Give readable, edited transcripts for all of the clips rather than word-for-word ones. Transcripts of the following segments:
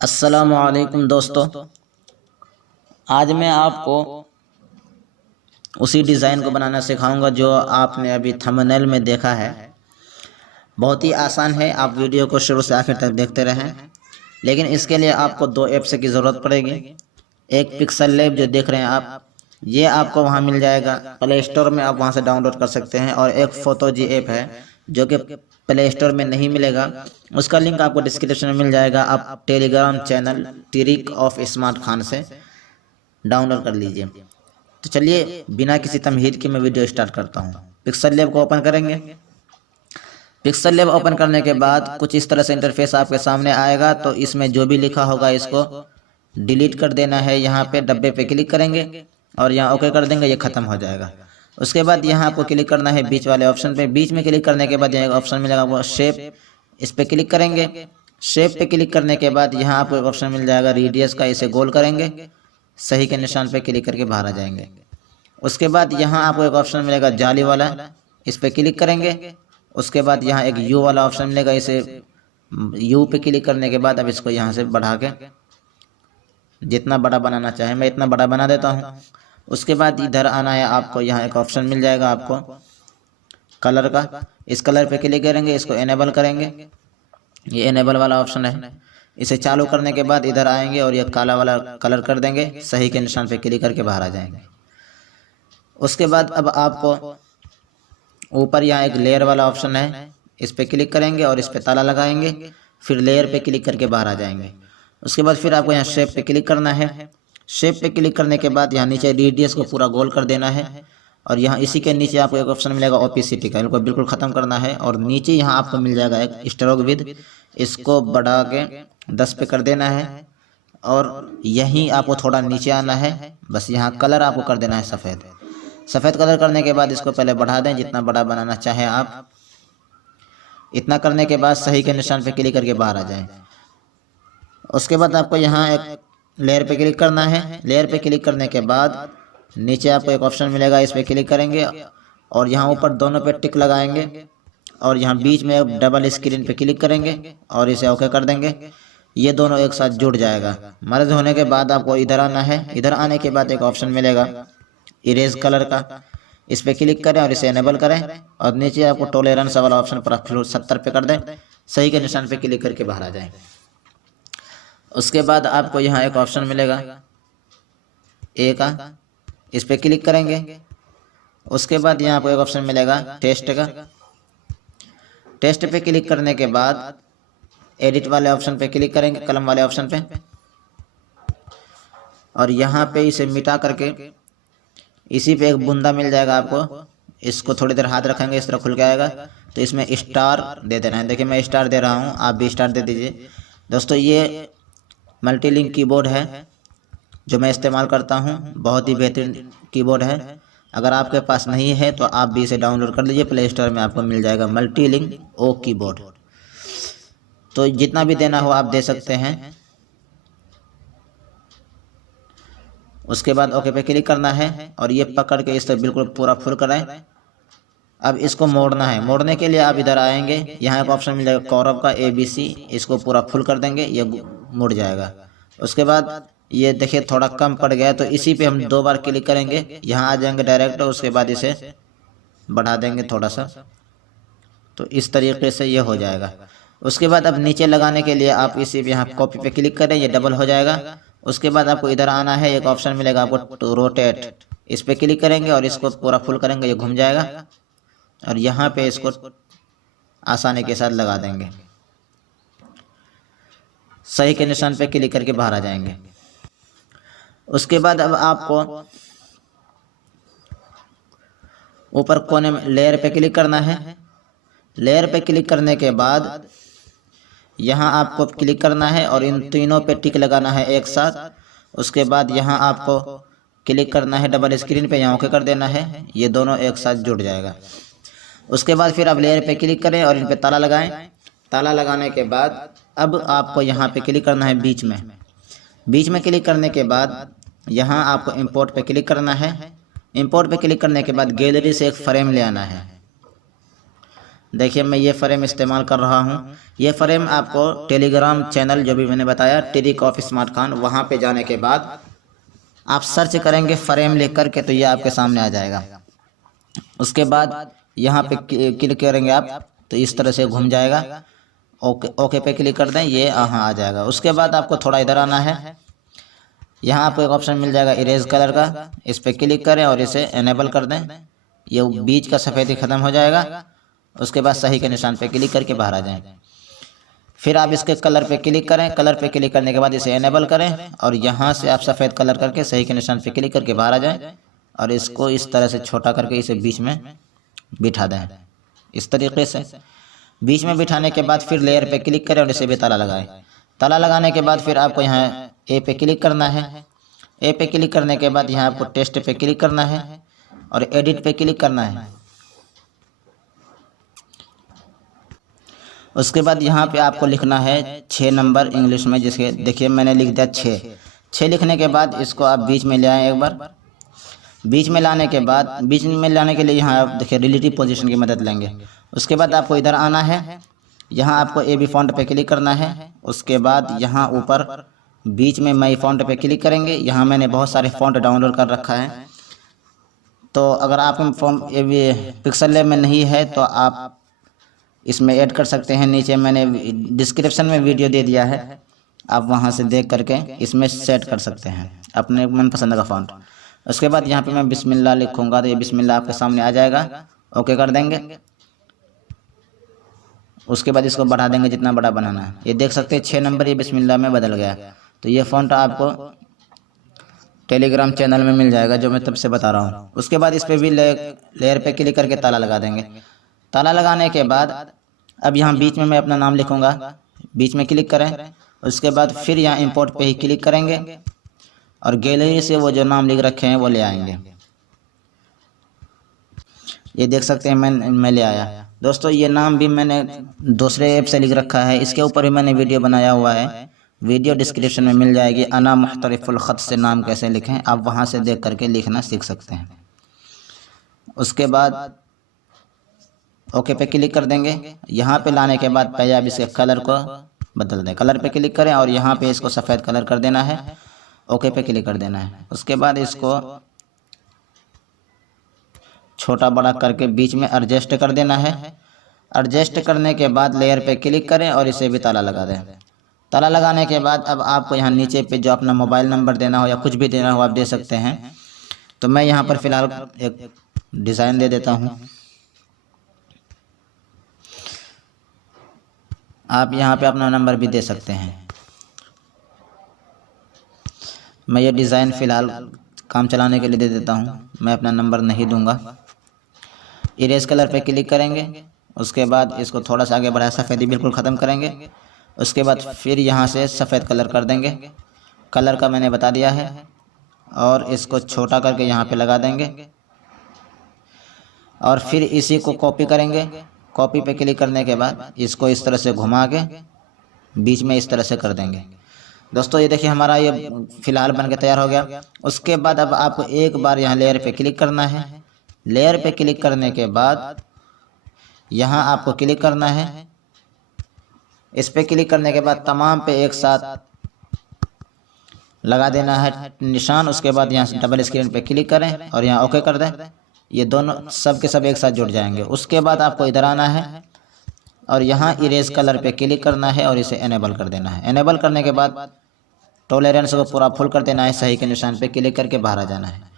अस्सलामुअलैकुम दोस्तों, आज मैं आपको उसी डिज़ाइन को बनाना सिखाऊंगा जो आपने अभी थंबनेल में देखा है। बहुत ही आसान है, आप वीडियो को शुरू से आखिर तक देखते रहें। लेकिन इसके लिए आपको दो ऐप्स की ज़रूरत पड़ेगी। एक पिक्सल लैब जो देख रहे हैं आप, ये आपको वहाँ मिल जाएगा, प्ले स्टोर में आप वहाँ से डाउनलोड कर सकते हैं। और एक फोटोजी ऐप है जो कि प्ले स्टोर में नहीं मिलेगा, उसका लिंक आपको डिस्क्रिप्शन में मिल जाएगा। आप Telegram channel trick of smart Khan से डाउनलोड कर लीजिए। तो चलिए बिना किसी तमहीद के मैं वीडियो स्टार्ट करता हूँ। पिक्सल लैब को ओपन करेंगे। पिक्सल लैब ओपन करने के बाद कुछ इस तरह से इंटरफेस आपके सामने आएगा। तो इसमें जो भी लिखा होगा इसको डिलीट कर देना है। यहाँ पे डब्बे पे क्लिक करेंगे और यहाँ ओके कर देंगे, ये खत्म हो जाएगा। उसके बाद यहाँ आपको क्लिक करना है बीच वाले ऑप्शन पे। बीच में क्लिक करने के बाद यहाँ एक ऑप्शन मिलेगा वो शेप, इस पे क्लिक करेंगे। शेप पे क्लिक करने के बाद यहाँ आपको एक ऑप्शन मिल जाएगा रेडियस का, इसे गोल करेंगे, सही के निशान पे क्लिक करके बाहर आ जाएंगे। उसके बाद यहाँ आपको एक ऑप्शन मिलेगा जाली वाला, इस पे क्लिक करेंगे। उसके बाद यहाँ एक यू वाला ऑप्शन मिलेगा, इसे यू पे क्लिक करने के बाद अब इसको यहाँ से बढ़ा के जितना बड़ा बनाना चाहे मैं इतना बड़ा बना देता हूँ। उसके बाद इधर आना है आपको, यहाँ एक ऑप्शन मिल जाएगा आपको कलर का, इस कलर पे क्लिक करेंगे, इसको एनेबल करेंगे। ये एनेबल वाला ऑप्शन है, इसे चालू करने के बाद इधर आएंगे और ये काला वाला कलर कर देंगे, सही के निशान पे क्लिक करके बाहर आ जाएंगे। उसके बाद अब आपको ऊपर यहाँ एक लेयर वाला ऑप्शन है, इस पे क्लिक करेंगे और इस पे ताला लगाएंगे, फिर लेयर पे क्लिक करके बाहर आ जाएंगे। उसके बाद फिर आपको यहाँ शेप पे क्लिक करना है। शेप पे क्लिक करने के बाद यहाँ नीचे रेडियस को पूरा गोल कर देना है और यहाँ इसी के नीचे आपको एक ऑप्शन मिलेगा ओपेसिटी का, इनको बिल्कुल ख़त्म करना है। और नीचे यहाँ आपको मिल जाएगा एक स्ट्रोक विद, इसको बढ़ा के 10 पे कर देना है और यहीं आपको थोड़ा नीचे आना है। बस यहाँ कलर आपको कर देना है सफ़ेद। सफ़ेद कलर करने के बाद इसको पहले बढ़ा दें, जितना बड़ा बनाना चाहें आप। इतना करने के बाद सही के निशान पे क्लिक करके बाहर आ जाएं। उसके बाद आपको यहाँ एक लेयर पे क्लिक करना है। लेयर पे क्लिक करने के बाद नीचे आपको एक ऑप्शन मिलेगा, इस पे क्लिक करेंगे और यहाँ ऊपर दोनों पे टिक लगाएंगे और यहाँ बीच में एक डबल स्क्रीन पे क्लिक करेंगे और इसे ओके कर देंगे। ये दोनों एक साथ जुड़ जाएगा। मर्ज होने के बाद आपको इधर आना है। इधर आने के बाद एक ऑप्शन मिलेगा इरेज कलर का, इस पे क्लिक करें और इसे एनेबल करें और नीचे आपको टॉलरेंस वाला ऑप्शन पर 70 पे कर दें, सही के निशान पे क्लिक करके बाहर आ जाएं। उसके बाद आपको यहाँ एक ऑप्शन मिलेगा ए का, इस पे क्लिक करेंगे। उसके बाद यहाँ आपको एक ऑप्शन मिलेगा टेस्ट का। टेस्ट पे क्लिक करने के बाद एडिट वाले ऑप्शन पे क्लिक करेंगे, कलम वाले ऑप्शन पे, और यहाँ पे इसे मिटा करके इसी पे एक बूंदा मिल जाएगा आपको, इसको थोड़ी देर हाथ रखेंगे, इस तरह खुल के आएगा। तो इसमें स्टार दे देना है। देखिए मैं स्टार दे रहा हूँ, आप भी स्टार दे दीजिए। दोस्तों ये मल्टी लिंक कीबोर्ड है जो मैं इस्तेमाल करता हूँ, बहुत ही बेहतरीन कीबोर्ड है। अगर आपके पास नहीं है तो आप भी इसे डाउनलोड कर लीजिए, प्ले स्टोर में आपको मिल जाएगा मल्टी लिंक ओ कीबोर्ड। तो जितना भी देना हो आप दे सकते हैं। उसके बाद ओके पे क्लिक करना है और ये पकड़ के इस तरह बिल्कुल पूरा फुल कराएं। अब इसको मोड़ना है। मोड़ने के लिए आप इधर आएंगे, यहाँ एक ऑप्शन मिलेगा कौरव का ABC, इसको पूरा फुल कर देंगे, ये मुड़ जाएगा। उसके बाद ये देखिए थोड़ा कम पड़ गया, तो इसी पे हम 2 बार क्लिक करेंगे, यहाँ आ जाएंगे डायरेक्ट। उसके बाद इसे बढ़ा देंगे थोड़ा सा, तो इस तरीके से ये हो जाएगा। उसके बाद अब नीचे लगाने के लिए आप इसी पे यहाँ कॉपी पे क्लिक करें, ये डबल हो जाएगा। उसके बाद आपको इधर आना है, एक ऑप्शन मिलेगा आपको रोटेट, इस पे क्लिक करेंगे और इसको पूरा फुल करेंगे, ये घूम जाएगा और यहाँ पे इसको आसानी के साथ लगा देंगे, सही के निशान पे क्लिक करके बाहर आ जाएंगे। उसके बाद अब आपको ऊपर कोने में लेयर पे क्लिक करना है। लेयर पे क्लिक करने के बाद यहाँ आपको क्लिक करना है और इन तीनों पे टिक लगाना है एक साथ। उसके बाद यहाँ आपको क्लिक करना है डबल स्क्रीन पे, यहाँ ओके कर देना है, ये दोनों एक साथ जुड़ जाएगा। उसके बाद फिर आप लेयर पे क्लिक करें और इन पे ताला लगाएं। ताला लगाने के बाद अब आपको यहाँ पे क्लिक करना है बीच में। बीच में क्लिक करने के बाद यहाँ आपको इंपोर्ट पे क्लिक करना है। इंपोर्ट पे क्लिक करने के बाद गैलरी से एक फ्रेम ले आना है। देखिए मैं ये फ्रेम इस्तेमाल कर रहा हूँ। ये फ्रेम आपको टेलीग्राम चैनल जो भी मैंने बताया टेरिक ऑफ स्मार्ट खान, वहाँ पे जाने के बाद आप सर्च करेंगे फ्रेम लिख करके तो ये आपके सामने आ जाएगा। उसके बाद यहाँ पे क्लिक करेंगे आप तो इस तरह से घूम जाएगा। ओके ओके पे क्लिक कर दें, ये यहाँ आ जाएगा। उसके बाद आपको थोड़ा इधर आना है, यहाँ आपको एक ऑप्शन मिल जाएगा इरेज कलर का, इस पर क्लिक करें और इसे एनेबल कर दें। ये बीच का सफ़ेदी ख़त्म हो जाएगा। उसके बाद सही के निशान पे क्लिक करके बाहर आ जाएं। फिर आप इसके कलर पे क्लिक करें, कलर पे क्लिक करने के बाद इसे एनेबल करें और यहाँ से आप सफ़ेद कलर करके सही के निशान पे क्लिक करके बाहर आ जाएं और इसको इस तरह से छोटा करके इसे बीच में बिठा दें। इस तरीके से बीच में बिठाने के बाद फिर लेयर पे क्लिक करें और इसे भी ताला लगाएं। ताला लगाने के बाद फिर आपको यहाँ ए पे क्लिक करना है। ए पे क्लिक करने के बाद यहाँ आपको टेस्ट पे क्लिक करना है और एडिट पे क्लिक करना है। उसके बाद यहाँ पे आपको लिखना है 6 नंबर इंग्लिश में, जिसके देखिए मैंने लिख दिया 6 लिखने के बाद इसको आप बीच में ले आएँ एक बार। बीच में लाने के बाद बीच में लाने के लिए यहाँ आप देखिए रिलेटिव पोजीशन की मदद लेंगे। उसके बाद आपको इधर आना है, यहाँ आपको ए बी फॉन्ट पे क्लिक करना है। उसके बाद यहाँ ऊपर बीच में माई फॉन्ट पे क्लिक करेंगे। यहाँ मैंने बहुत सारे फॉन्ट डाउनलोड कर रखा है, तो अगर आप पिक्सल लैब में नहीं है तो आप इसमें ऐड कर सकते हैं। नीचे मैंने डिस्क्रिप्शन में वीडियो दे दिया है, आप वहाँ से देख करके इसमें सेट कर सकते हैं अपने मनपसंद का फॉन्ट। उसके बाद यहाँ पे मैं बिस्मिल्लाह लिखूँगा तो ये बिस्मिल्लाह आपके सामने आ जाएगा। ओके कर देंगे। उसके बाद इसको बढ़ा देंगे जितना बड़ा बनाना है। ये देख सकते हैं 6 नंबर ये बिस्मिल्लाह में बदल गया। तो ये फ़ॉन्ट आपको टेलीग्राम चैनल में मिल जाएगा जो मैं तब से बता रहा हूँ। उसके बाद इस पर भी लेयर पे क्लिक करके ताला लगा देंगे। ताला लगाने के बाद अब यहाँ बीच में मैं अपना नाम लिखूँगा, बीच में क्लिक करें। उसके बाद फिर यहाँ इंपोर्ट पे ही क्लिक करेंगे और गैलरी से वो जो नाम लिख रखे हैं वो ले आएंगे। ये देख सकते हैं मैं ले आया। दोस्तों ये नाम भी मैंने दूसरे ऐप से लिख रखा है, इसके ऊपर भी मैंने वीडियो बनाया हुआ है, वीडियो डिस्क्रिप्शन में मिल जाएगी। अना मुख्तलिफुल ख़त से नाम कैसे लिखें, आप वहाँ से देख करके लिखना सीख सकते हैं। उसके बाद ओके पे क्लिक कर देंगे। यहाँ पे लाने के बाद पहले आप इसके कलर को बदल दें, कलर पे क्लिक करें और यहाँ पे इसको सफ़ेद कलर कर देना है। ओके पे क्लिक कर देना है। उसके बाद इसको छोटा बड़ा करके बीच में एडजस्ट कर देना है। एडजस्ट करने के बाद लेयर पे क्लिक करें और इसे भी ताला लगा दें। ताला लगाने के बाद अब आपको यहाँ नीचे पे जो अपना मोबाइल नंबर देना हो या कुछ भी देना हो आप दे सकते हैं। तो मैं यहाँ पर फ़िलहाल एक डिज़ाइन दे देता हूँ। आप यहाँ पे अपना नंबर भी दे सकते हैं। मैं ये डिज़ाइन फ़िलहाल काम चलाने के लिए दे देता हूँ, मैं अपना नंबर नहीं दूंगा। इरेज कलर पे क्लिक करेंगे। उसके बाद इसको थोड़ा सा आगे बढ़ाया, सफ़ेदी बिल्कुल ख़त्म करेंगे। उसके बाद फिर यहाँ से सफ़ेद कलर कर देंगे, कलर का मैंने बता दिया है। और इसको छोटा करके यहाँ पे लगा देंगे और फिर इसी को कॉपी करेंगे। कॉपी पे क्लिक करने के बाद इसको इस तरह से घुमा के बीच में इस तरह से कर देंगे। दोस्तों ये देखिए हमारा ये फ़िलहाल बन के तैयार हो गया। उसके बाद अब आपको एक बार यहाँ लेयर पे क्लिक करना है। लेयर पे क्लिक करने के बाद यहाँ आपको क्लिक करना है। इस पे क्लिक करने के बाद तमाम पे एक साथ लगा देना है निशान। उसके बाद यहाँ से डबल स्क्रीन पे क्लिक करें और यहाँ ओके कर दें। ये दोनों सब के सब एक साथ जुड़ जाएंगे। उसके बाद आपको इधर आना है और यहाँ इरेज कलर पे क्लिक करना है और इसे एनेबल कर देना है। एनेबल करने के बाद टॉलरेंस को पूरा फुल कर देना है, सही के निशान पे क्लिक करके बाहर आ जाना है।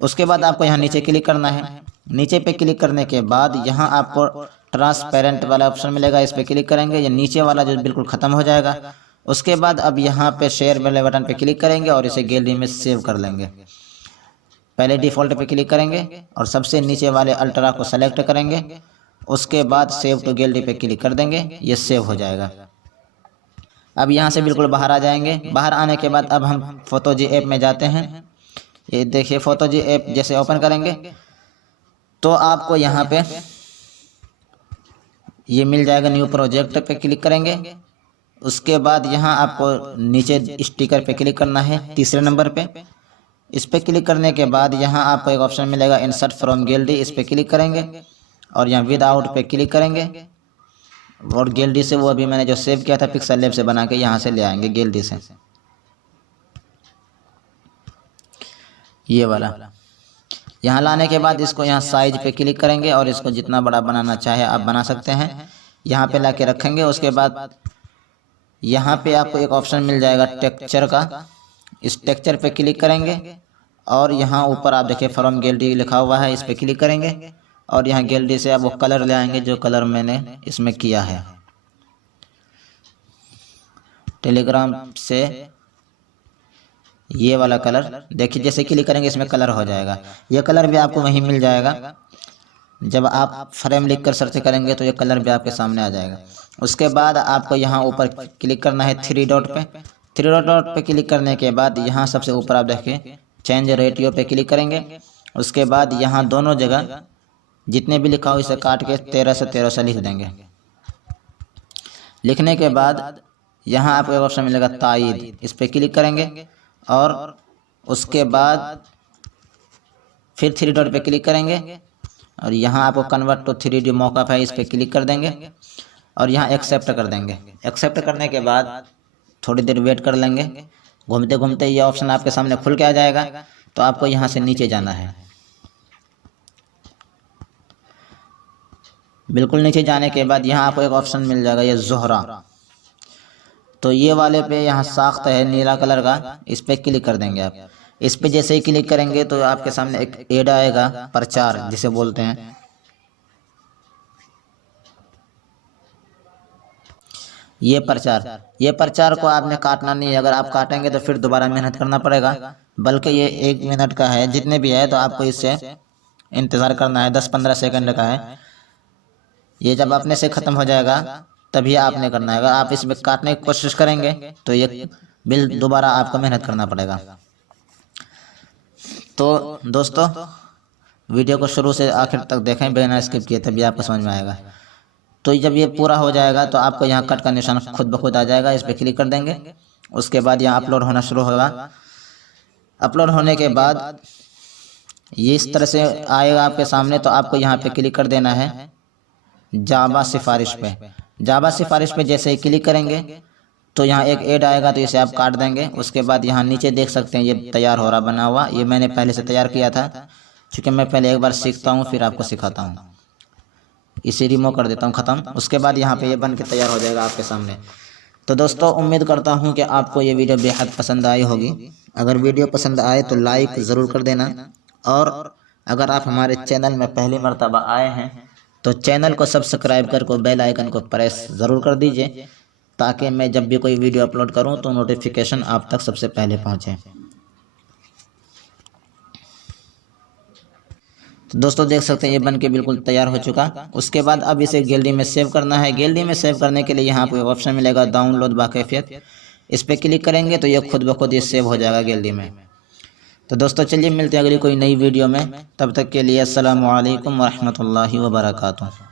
उसके बाद आपको यहाँ नीचे क्लिक करना है। नीचे पे क्लिक करने के बाद यहाँ आपको ट्रांसपेरेंट वाला ऑप्शन मिलेगा, इस पर क्लिक करेंगे। ये नीचे वाला जो बिल्कुल ख़त्म हो जाएगा। उसके बाद अब यहाँ पे शेयर वाले बटन पे क्लिक करेंगे और इसे गैलरी में सेव कर लेंगे। पहले डिफ़ॉल्ट पे क्लिक करेंगे और सबसे नीचे वाले अल्ट्रा को सेलेक्ट करेंगे। उसके बाद सेव टू गैलरी पे क्लिक कर देंगे, ये सेव हो जाएगा। अब यहाँ से बिल्कुल बाहर आ जाएंगे। बाहर आने के बाद अब हम फोटोजी ऐप में जाते हैं। ये देखिए फोटोजी ऐप जैसे ओपन करेंगे तो आपको यहाँ पे ये मिल जाएगा, न्यू प्रोजेक्ट पे क्लिक करेंगे। उसके बाद यहाँ आपको नीचे स्टिकर पे क्लिक करना है, तीसरे नंबर पे। इस पे क्लिक करने के बाद यहाँ आपको एक ऑप्शन मिलेगा इंसर्ट फ्रॉम गैलरी, इस पे क्लिक करेंगे और यहाँ विदाउट पे क्लिक करेंगे और गैलरी से वो अभी मैंने जो सेव किया था पिक्सल लैब से बना के यहाँ से ले आएंगे गैलरी से, ये वाला। यहाँ लाने के बाद इसको यहाँ साइज पे क्लिक करेंगे और इसको जितना बड़ा बनाना चाहे आप बना सकते हैं। यहाँ पे लाके रखेंगे। उसके बाद यहाँ पे आपको एक ऑप्शन मिल जाएगा टेक्सचर का, इस टेक्सचर पे क्लिक करेंगे और यहाँ ऊपर आप देखिए फ्रॉम गैलरी लिखा हुआ है, इस पे क्लिक करेंगे और यहाँ गैलरी से आप वो कलर ले आएंगे जो कलर मैंने इसमें किया है। टेलीग्राम से ये वाला कलर देखिए, जैसे क्लिक करेंगे इसमें कलर हो जाएगा। ये कलर भी आपको वहीं मिल जाएगा, जब आप फ्रेम लिख कर सर्च करेंगे तो ये कलर भी आपके सामने आ जाएगा। उसके बाद आपको यहाँ ऊपर क्लिक करना है थ्री डॉट पे। थ्री डॉट पे क्लिक करने के बाद यहाँ सबसे ऊपर आप देखिए चेंज रेटियो पे क्लिक करेंगे। उसके बाद यहाँ दोनों जगह जितने भी लिखा हो इसे काट के 13 से 1300 लिख देंगे। लिखने के बाद यहाँ आपको एक ऑप्शन मिलेगा तायीद, इस पे क्लिक करेंगे और उसके बाद फिर थ्री डॉट पे क्लिक करेंगे और यहाँ आपको कन्वर्ट टू 3D मॉकअप है, इस पे क्लिक कर देंगे और यहाँ एक्सेप्ट कर देंगे। एक्सेप्ट करने के बाद थोड़ी देर वेट कर लेंगे। घूमते घूमते ये ऑप्शन आपके सामने खुल के आ जाएगा। तो आपको यहाँ से नीचे जाना है। बिल्कुल नीचे जाने के बाद यहाँ आपको एक ऑप्शन मिल जाएगा ये ज़ोहरा, तो ये वाले पे यहाँ साख्त है नीला कलर का, इस पे क्लिक कर देंगे आप। इस पे जैसे ही क्लिक करेंगे तो आपके सामने एक ऐड आएगा, प्रचार जिसे बोलते हैं। ये प्रचार को आपने काटना नहीं है, अगर आप काटेंगे तो फिर दोबारा मेहनत करना पड़ेगा, बल्कि ये 1 मिनट का है, जितने भी है तो आपको इससे इंतज़ार करना है, 10-15 सेकंड का है। ये जब अपने से ख़त्म हो जाएगा तभी आपने करना है। अगर आप इसमें काटने की कोशिश करेंगे तो ये बिल दोबारा आपको मेहनत करना पड़ेगा। तो दोस्तों वीडियो को शुरू से आखिर तक देखें बिना स्किप किए, तभी आपको समझ में आएगा। तो जब ये पूरा हो जाएगा तो आपको यहाँ कट का निशान खुद ब खुद आ जाएगा, इस पर क्लिक कर देंगे। उसके बाद यहाँ अपलोड होना शुरू होगा। अपलोड होने के बाद ये इस तरह से आएगा आपके सामने। तो आपको यहाँ पे क्लिक कर देना है जावा सिफारिश पे। जावा सिफारिश पे जैसे ही क्लिक करेंगे तो यहाँ एक ऐड आएगा, तो इसे आप काट देंगे। उसके बाद यहाँ नीचे देख सकते हैं ये तैयार हो रहा बना हुआ, ये मैंने पहले से तैयार किया था, क्योंकि मैं पहले एक बार सीखता हूँ फिर आपको सिखाता हूँ। इसे रिमूव कर देता हूँ, ख़त्म। उसके बाद यहाँ पे ये बन के तैयार हो जाएगा आपके सामने। तो दोस्तों उम्मीद करता हूँ कि आपको ये वीडियो बेहद पसंद आई होगी। अगर वीडियो पसंद आए तो लाइक ज़रूर कर देना, और अगर आप हमारे चैनल में पहली मर्तबा आए हैं तो चैनल को सब्सक्राइब कर बेल आइकन को प्रेस ज़रूर कर दीजिए, ताकि मैं जब भी कोई वीडियो अपलोड करूं तो नोटिफिकेशन आप तक सबसे पहले पहुंचे। तो दोस्तों देख सकते हैं ये बन के बिल्कुल तैयार हो चुका। उसके बाद अब इसे गैलरी में सेव करना है। गैलरी में सेव करने के लिए यहाँ पर ऑप्शन मिलेगा डाउनलोड बाकैफियत, इस पर क्लिक करेंगे तो ये खुद ब खुद ये सेव हो जाएगा गैलरी में। तो दोस्तों चलिए मिलते हैं अगली कोई नई वीडियो में, तब तक के लिए अस्सलामु अलैकुम व रहमतुल्लाहि व बरकातुहू।